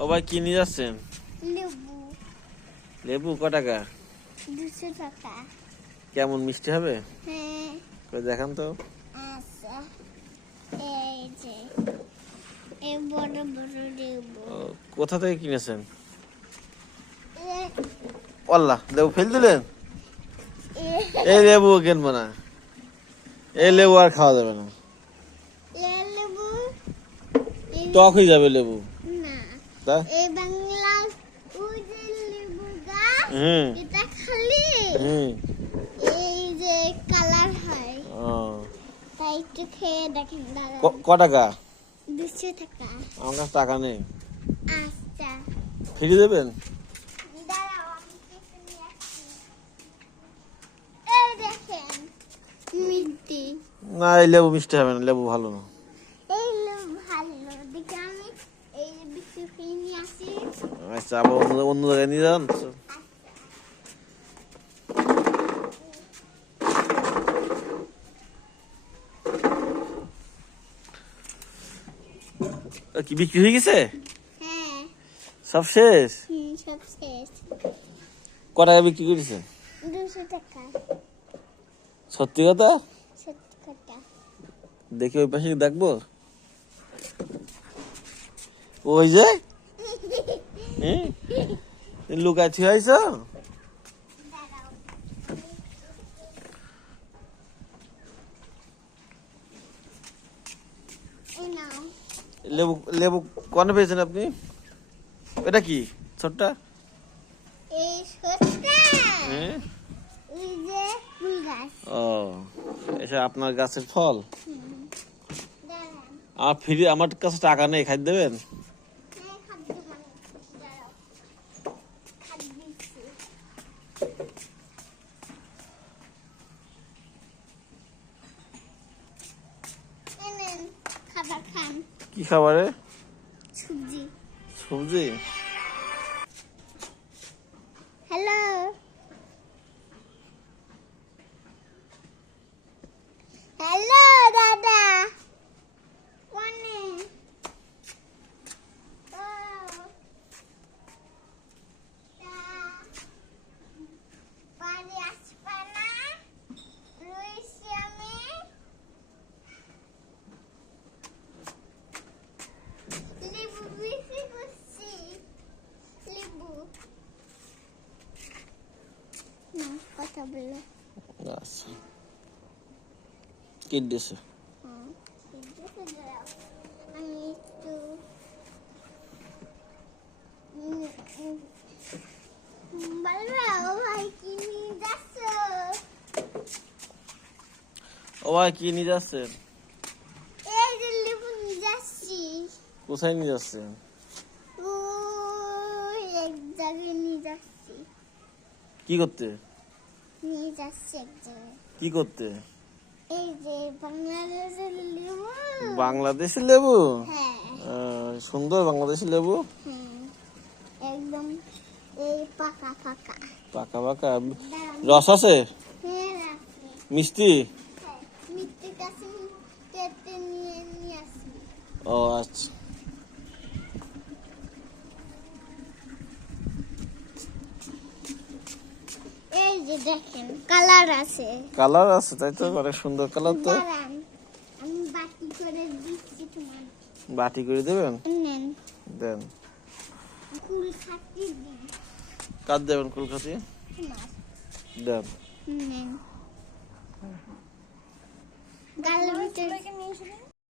ও ভাই কি নিয়ে যাচ্ছেন? লেবু। লেবু ক টাকা? 200 টাকা। কেমন মিষ্টি হবে? হ্যাঁ। কই দেখান তো। আচ্ছা, এই যে এই বড় বড় লেবু। ও, কোথা থেকে কিনেছেন? এ- আল্লাহ, লেবু ফেল দিলেন? এ- এই লেবু কিনবো না, এই লেবু আর খাওয়া যাবে না, এ লেবু। টক হয়ে যাবে লেবু। না, তা এই বাংলার ওই যে লেবু গাছ, হুম এটা খালি হুম এই যে কালার হয়, ও, তাই একটু খেয়ে দেখেন দাদা। ক টাকা? 200 টাকা। আমার কাছে টাকা নেই। আচ্ছা, ফিরিয়ে দেবেন? দাঁড়াও আমি কিছু নিয়ে আসছি। এই দেখেন মিষ্টি। না, এই লেবু মিষ্টি হবে না, লেবু ভালো না। এই লেবু ভালো, দেখে আমি এই বিস্কুট নিয়ে আসি। আচ্ছা, আবার অন্য জায়গায় নিয়ে যান। কি বিক্রি হয়ে গেছে? হ্যাঁ। সব শেষ? সব শেষ। ক টাকা বিক্রি করেছে? 200 টাকা। সত্যি কথা? সত্যি কথা। দেখি ওই পাশে দেখবো। ওই যে লুকাচ্ছি হয়েছ। দাঁড়াও। এই নাও। লেবু লেবু কনে পেয়েছেন আপনি? এটা কি ছোট্টা? এই সত্যি হ্যাঁ। ওই যে ফুল গাছ। ও, এটা আপনার গাছের ফল? দাঁড়ান। আমার কাছে টাকা নেই, খাই দেবেন? হ্যাঁ, খাদ্য খান। দাঁড়াও। খাদ্য দিচ্ছি। এই নেন, খাবার খান। কি খাবারে? সবজি। সবজি? হ্যালো। হ্যালো দাদা। কোনে? ও, তা বাড়ি আসবা না? রয়েছি আমি। লেবু বিক্রি করছি। লেবু। না, কথা বলো। আচ্ছা, কি দিয়েছে? হ্যাঁ, এই যে দাঁড়াও। আমি একটু বলবো ভাই কি নিয়ে যাচ্ছ? ও ভাই কি নিয়ে যাচ্ছেন? এই যে লেবু নিয়ে যাচ্ছি। কোথায় নিয়ে যাচ্ছেন? ওই এক জায়গায় নিয়ে যাচ্ছি। কি করতে? নিয়ে যাচ্ছি এক জায়গায়। কি করতে? এই যে বাংলাদেশের লেবু। বাংলাদেশি লেবু? হ্যাঁ। সুন্দর বাংলাদেশি লেবু। হ্যাঁ, একদম এই পাকা পাকা। পাকা পাকা দাঁড়ান। রস আছে? হ্যাঁ, রাখছি। মিষ্টি? হ্যাঁ, মিষ্টির কাছে কেটে নিয়ে আসি। ও আচ্ছা। এই যে দেখেন কালার আছে। কালার আছে তাই তো, অনেক সুন্দর কালার তো। দাঁড়ান, আমি বাটি করে দিচ্ছি তোমার। বাটি করে দেবেন? নেন। দেন। ফুল খাতি দিন কার দেবেন কলকাতি? তোমার। দেন। নেন। গালের ভিতরে